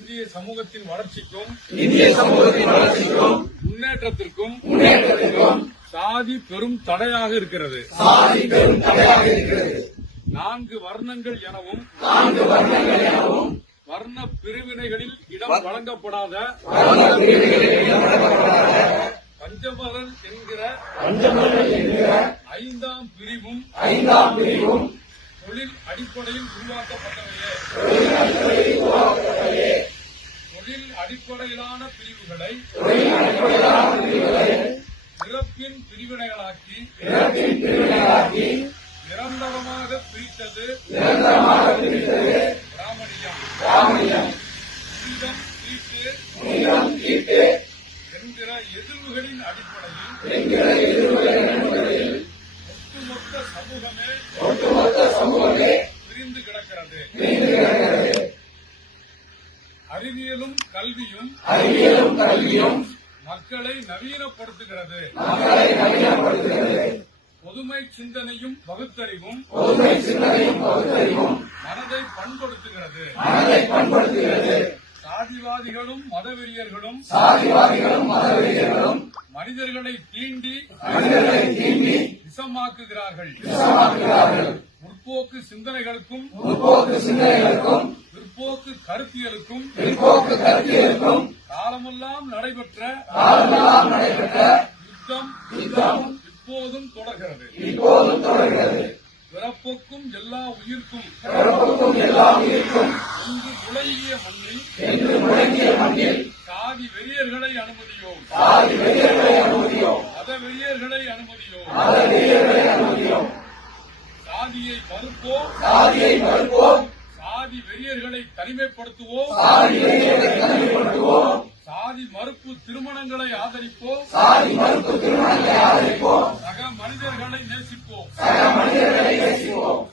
இந்திய சமூகத்தின் வளர்ச்சிக்கும் இந்திய சமூகத்தின் வளர்ச்சிக்கும் முன்னேற்றத்திற்கும் முன்னேற்றத்திற்கும் சாதி பெரும் தடையாக இருக்கிறது. சாதி பெரும் தடையாக இருக்கிறது. நான்கு வர்ணங்கள் எனவும் நான்கு வர்ணங்கள் எனவும் வர்ண பிரிவினைகளில் இடம் வழங்கப்படாத பஞ்சமரல் என்கிற பஞ்சமர்கள் என்கிற ஐந்தாம் பிரிவும் ஐந்தாம் பிரிவும் தொழில் அடிப்படையில் உருவாக்கப்பட்டவையே. அடிப்படையிலான பிரிவுகளை பிறப்பின் பிரிவினைகளாக்கி நிரந்தரமாக பிரித்தது பிராமணியம் புனிதம் தீட்டு என்கிற எதிர்வுகளின் அடிப்படையில் என்கிற எதிர்வுகளின் ஒட்டுமொத்த சமூகமே ஒட்டுமொத்த சமூகமே பிரிந்து கிடக்கிறது. அறிவியலும் கல்வியும் அறிவியலும் கல்வியும் மக்களை நவீனப்படுத்துகிறது. மக்களை நவீனப்படுத்துகிறது. பொதுமை சிந்தனையும் பகுத்தறிவும் பொதுமை சிந்தனையும் பகுத்தறிவும் மனதை பண்படுத்துகிறது. மனதை பண்படுத்துகிறது. சாதிவாதிகளும் மதவெறியர்களும் சாதிவாதிகளும் மதவெறியர்களும் மனிதர்களை தீண்டி மனிதர்களை தீண்டி விஷமாக்குகிறார்கள் விஷமாக்குகிறார்கள் முற்போக்கு சிந்தனைகளுக்கும் முற்போக்கு சிந்தனைகளுக்கும் பிற்போக்கு கருத்தியலுக்கும் பிற்போக்கு கருத்தியலுக்கும் காலமெல்லாம் நடைபெற்ற காலமெல்லாம் நடைபெற்ற யுத்தம் யுத்தம் இப்போதும் தொடர்கிறது. இப்போதும் தொடர்கிறது. பிறப்புக்கும் எல்லா உயிர்க்கும் பிறப்புக்கும் எல்லாம் இருக்கும் என்று முழங்கிய மண்ணில் என்று முழங்கிய மண்ணில் சாதி வெறியர்களை அனுமதியோம். சாதி வெறியர்களை அனுமதியோம். மத வெறியர்களை அனுமதியோம். மத வெறியர்களை அனுமதியோம். சாதியை மறுப்போம். சாதியை மறுப்போம். சாதி வெறியர்களை தனிமைப்படுத்துவோம். சாதி மறுப்பு திருமணங்களை ஆதரிப்போம். சாதி மறுப்பு திருமணங்களை ஆதரிப்போம். சக மனிதர்களை நேசிப்போம். சக மனிதர்களை நேசிப்போம்.